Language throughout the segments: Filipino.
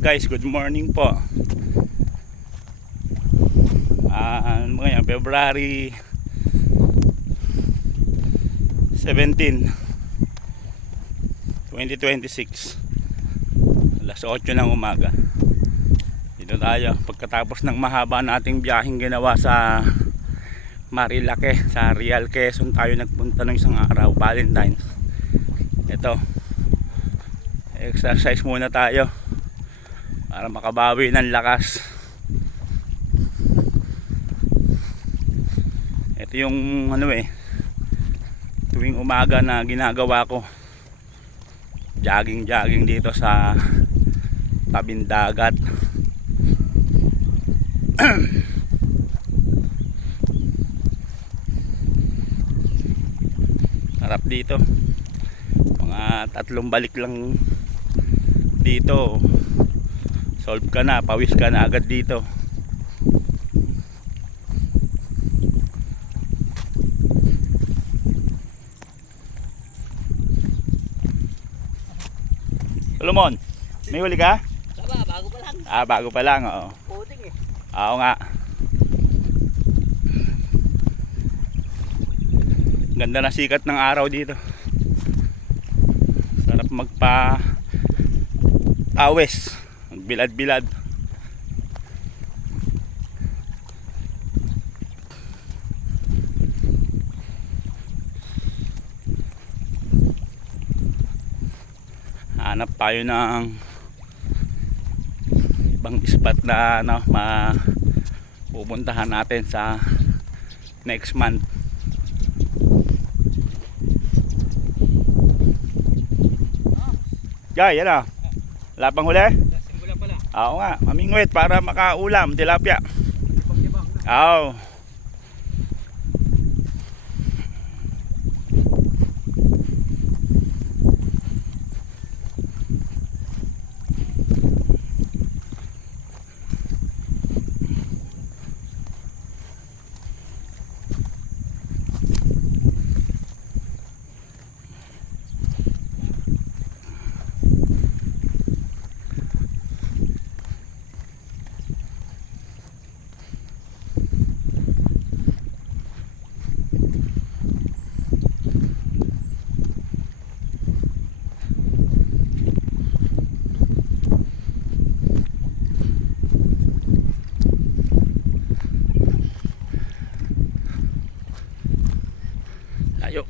guys, good morning po. Ngayon, February 17, 2026, alas 8 ng umaga. Dito tayo pagkatapos ng mahaba nating biyaheng ginawa sa Marilake, sa Real Quezon. Tayo nagpunta ng isang araw, Valentine's. Ito, exercise muna tayo para makabawi ng lakas. Ito yung tuwing umaga na ginagawa ko, jogging dito sa tabing dagat. Harap dito, mga 3 balik lang dito, solve ka na, pawis ka na agad dito. Solomon, may huli ka? Bago pa lang. Bago pa lang, oo. Puting eh. Oo nga. Ganda na sikat ng araw dito. Sarap magpa-awes, magbilad-bilad. Hanap tayo ng ibang spot na pupuntahan natin sa next month. Jay, yan na. Wala pang huli? Simula pala. Oo nga, mamingwit para makaulam, tilapia. Oo. Ayo.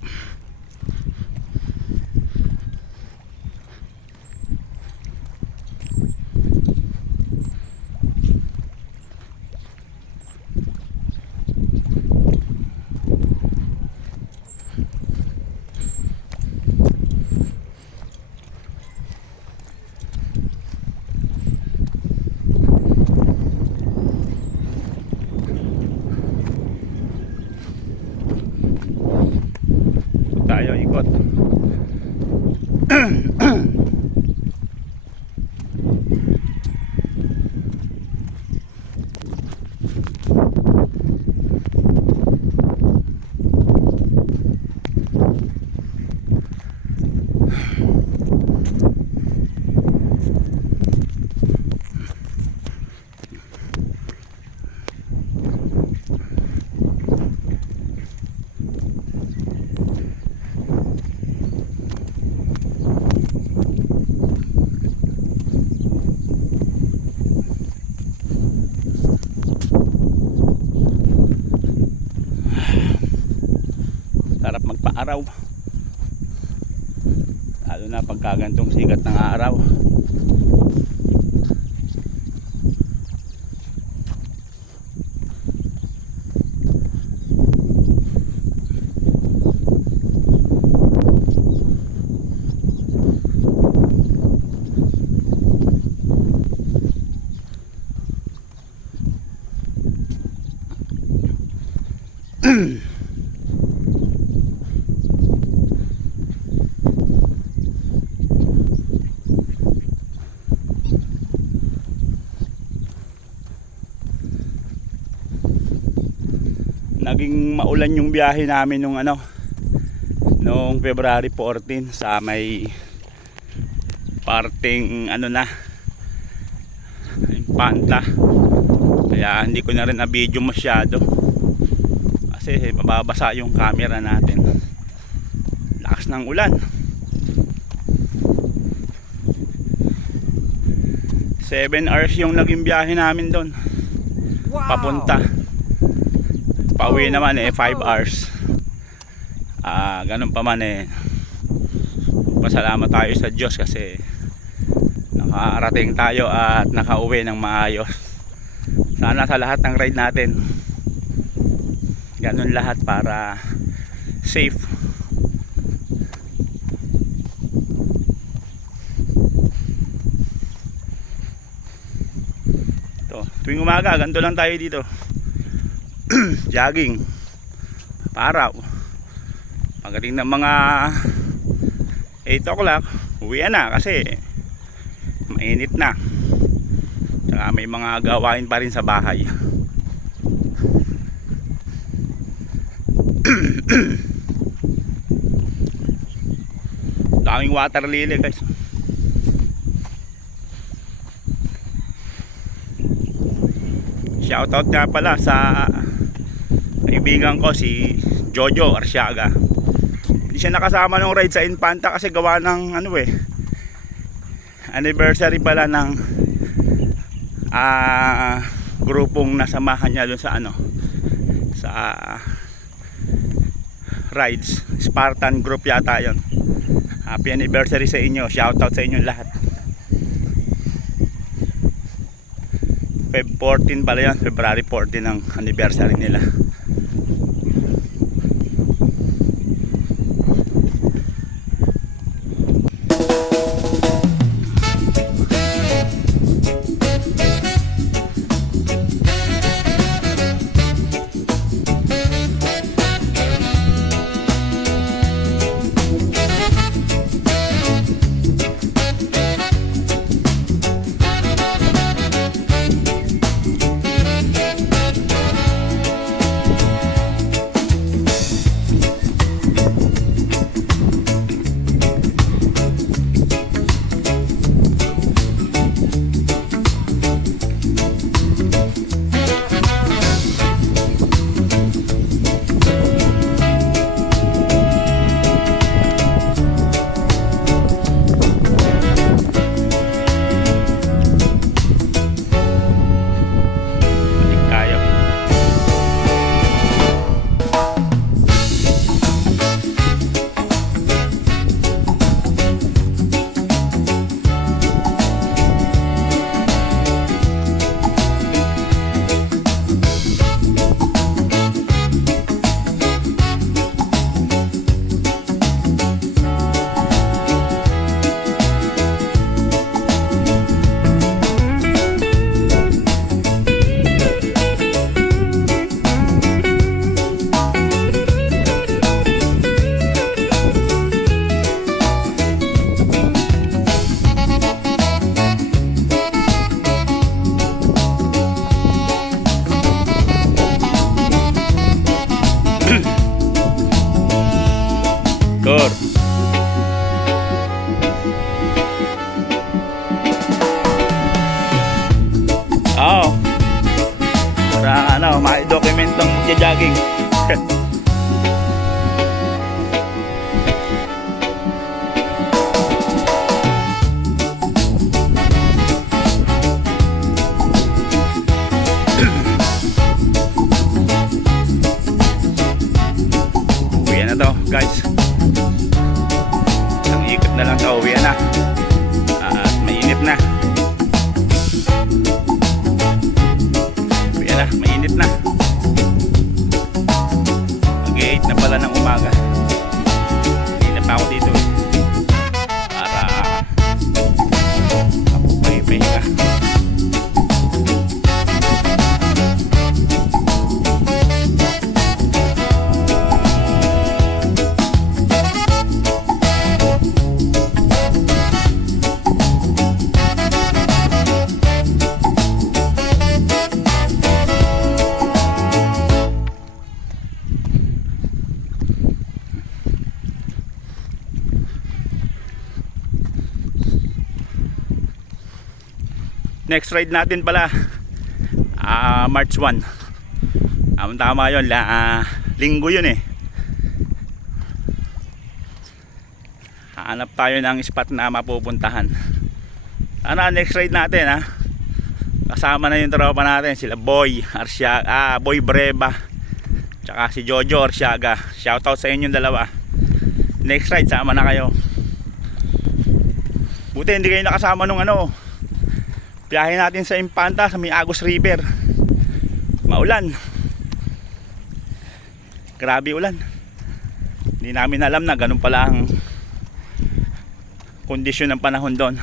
Tayo ikot. Sarap magpa-araw, lalo na pagkagantong sikat ng araw. Naging maulan yung biyahe namin nung February 14 sa may parting Panta. Kaya hindi ko na rin na video masyado kasi mababasa yung camera natin. Lakas ng ulan. 7 hours yung naging biyahe namin doon. Papunta. Pauwi naman 5 hours. Ganun pa man pasalamat tayo sa Diyos kasi nakarating tayo at nakauwi ng maayos. Sana sa lahat ng ride natin ganun lahat para safe. Ito, tuwing umaga ganito lang tayo dito. Jogging paraw. Pagdating ng mga 8 o'clock uwi na kasi mainit na. Saka may mga gawain pa rin sa bahay. Daming water lily guys. Shoutout nga pala sa kaibigan ko si Jojo Arsiaga. Hindi siya nakasama ng ride sa Infanta kasi gawa ng anniversary pala ng grupong nasamahan niya dun sa sa rides. Spartan group yata yon. Happy anniversary sa inyo. Shoutout sa inyo lahat. Feb 14 pala yan. February 14 ang anniversary nila. Tur. Para ma-document ng jogging. Uwi na to, guys. Ang ikot na lang sa uwi na. At mainit na. Mainit na. Mag-8 na pala ng umaga. Hindi na pa ako dito para pahipahinga. Next ride natin pala March 1. Tama yun, linggo yun eh. Hanap tayo ng spot na mapupuntahan. Sana next ride natin ha. Kasama na yung tropa natin, sila Boy Arsiaga, Boy Breva, tsaka si Jojo Arsiaga. Shoutout sa inyong dalawa. Next ride sama na kayo. Buti hindi kayo nakasama nung biyahe natin sa Impanta sa may Agus River. Maulan. Grabe ulan. Hindi namin alam na ganun pala ang kondisyon ng panahon doon.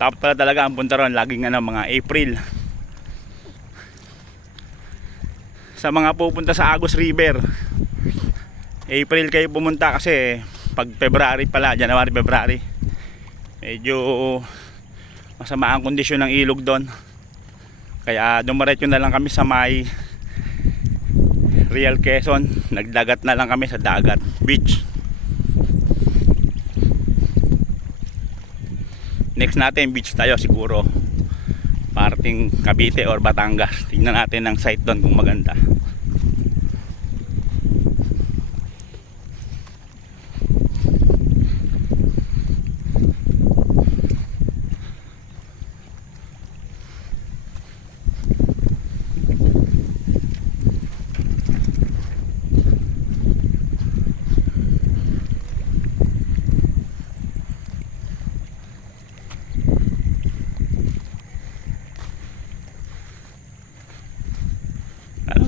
Dapat pala talaga ang punta ron laging mga April. Sa mga pupunta sa Agus River, April kayo pumunta kasi pag February pala, January, February, medyo masama ang kondisyon ng ilog doon. Kaya dumiretso na lang kami sa may Real Quezon. Nagdagat na lang kami sa dagat beach. Next natin beach tayo siguro parting Cavite or Batangas. Tingnan natin ang site doon kung maganda.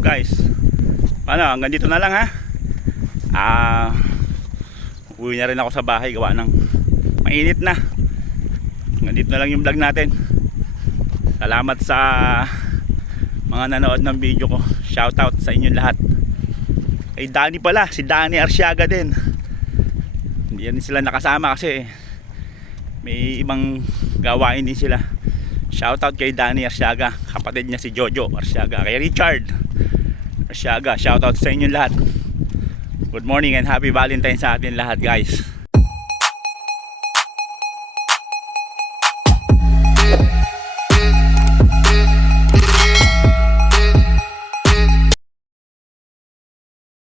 Guys, hanggang dito na lang ha. Uwi na rin ako sa bahay gawa ng mainit na. Hanggang dito na lang yung vlog natin. Salamat sa mga nanood ng video ko. Shoutout sa inyong lahat. Kay Danny pala, si Danny Arsiaga din. Hindi rin sila nakasama kasi may ibang gawain din sila. Shoutout kay Danny Arsiaga, kapatid niya si Jojo Arsiaga. Kay Richard Arsiaga, shoutout sa inyong lahat. Good morning and happy Valentine's sa atin lahat guys.